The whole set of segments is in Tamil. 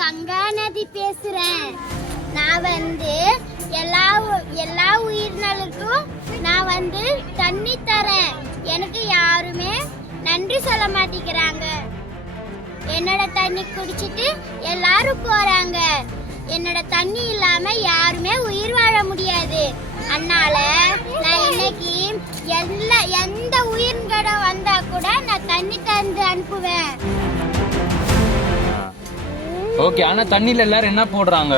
கங்கா நதி பேசுறேன். நான் எல்லா உயிரினங்களுக்கும் நான் தண்ணி தரேன். எனக்கு யாருமே நன்றி சொல்ல மாட்டேங்கிறாங்க. என்னோட தண்ணி குடிச்சிட்டு எல்லாரும் போறாங்க. என்னோட தண்ணி இல்லாம யாருமே உயிர் வாழ முடியாது. அதனால நான் இன்னைக்கு எந்த உயிர்கடம் வந்தா கூட நான் தண்ணி தந்து அனுப்புவேன். ஓகே, ஆனா தண்ணில எல்லாரும் என்ன போடுறாங்க?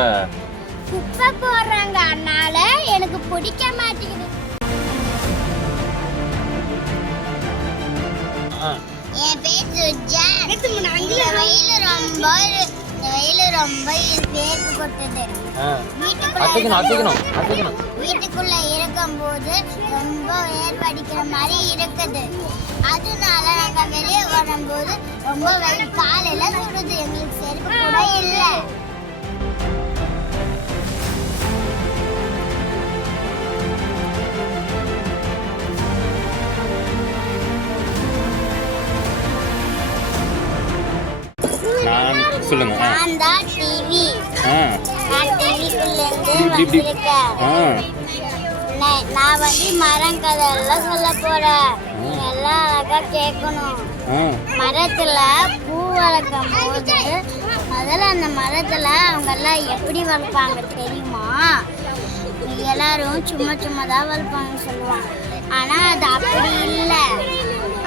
குப்பை போடுறாங்க. அதனால எனக்கு பிடிக்க மாட்டேங்குது. என் பேர் சுஜா. வெயில் ரொம்ப வேர்ப்பு கொட்டுது. வீட்டுக்குள்ள இருக்கும் போது ரொம்ப வேர்வடிக்கிற மாதிரி இருக்குது. அதனால நாங்க வெளியே வரும்போது ரொம்ப வெயில் காலையில சுடுது. எங்களுக்கு செருப்பு கூட இல்லை. சொல்லுங்க. நான் தான் டிவி. நான் டிவிக்குள்ள இருந்து நான் மரம் கதை எல்லாம் சொல்ல போறேன். எல்லாம் அழகா கேட்கணும். மரத்துல பூ வளர்க்கும் போது முதல்ல அந்த மரத்துல அவங்க எல்லாம் எப்படி வளர்ப்பாங்க தெரியுமா? எல்லாரும் சும்மா சும்மா தான் வளர்ப்பாங்கன்னு சொல்லுவாங்க. ஆனா அது அப்படி இல்லை.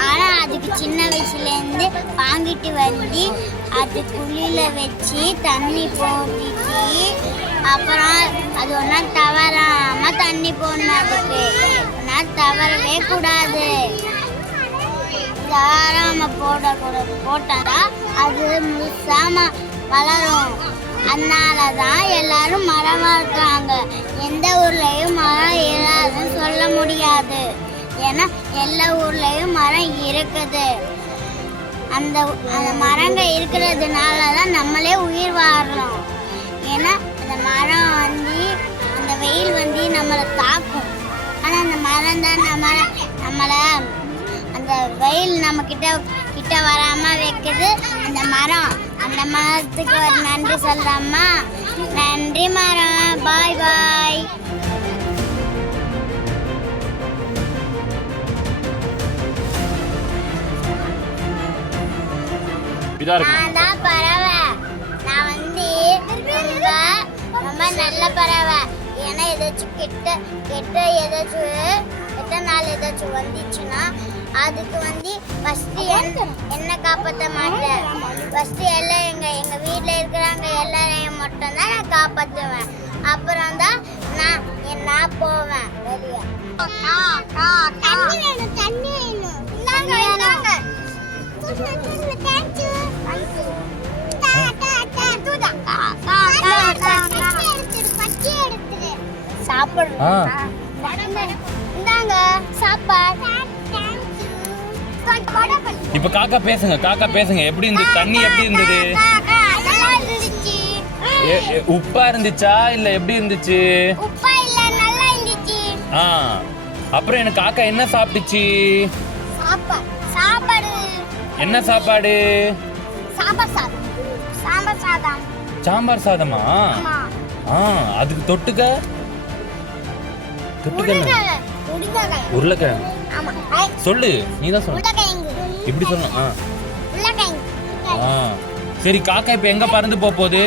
ஆனா அதுக்கு சின்ன வயசுல இருந்து வாங்கிட்டு வந்து அது குழியில வச்சு தண்ணி போட்டுட்டு அப்புறம் அது ஒன்னா தவறாம தண்ணி போடணும். அதுக்கு ஒன்னா தவறவே கூடாது. தவறாம போட்டாதான் அது முழுசாம வளரும். அதனாலதான் எல்லாரும் மரம் வளர்க்குறாங்க. எந்த ஊர்லயும் மரம் இராதுன்னு சொல்ல முடியாது. ஏன்னா எல்லா ஊர்லயும் மரம் இருக்குது. அந்த மரங்கள் இருக்கிறதுனால தான் நம்மளே உயிர் வாழலாம். ஏன்னா அந்த மரம் அந்த வெயில் நம்மளை தாக்கும். ஆனால் அந்த மரம் தான் நம்மளை அந்த வெயில் நம்ம கிட்ட வராமல் வைக்குது அந்த மரம். அந்த மரத்துக்கு ஒரு நன்றி சொல்கிறோம்மா. நன்றி மரம். பாய் பாய். நான் தான் பறவை. நான் ரொம்ப நல்ல பறவை. ஏன்னா ஏதாச்சும் கெட்ட நாள் ஏதாச்சும் வந்துச்சுன்னா அதுக்கு ஃபர்ஸ்ட் என்ன காப்பாற்ற மாட்டேன். ஃபர்ஸ்ட் எல்லாம் எங்க வீட்டில் இருக்கிறாங்க எல்லாரையும் மட்டும் தான் நான் காப்பாற்றுவேன். அப்புறம் தான் நான் போவேன் வெளியே. தண்ணி வேணும். இப்ப காக்கா பேசுங்க. எப்படி இருந்தது தண்ணி? எப்படி இருந்தது? உப்பா இருந்துச்சா இல்ல எப்படி இருந்துச்சு? அப்புறம் எனக்கு காக்கா என்ன சாப்பிட்டுச்சு? என்ன சாப்பாடு? சாம்பார் சாதமா? அதுக்கு தொட்டுக்க உருளைக்கிழங்கு. சொல்லு, நீதான் சொல்லு. இப்படி சொல்லணும். சரி, காக்கா இப்ப எங்க பறந்து போகுது?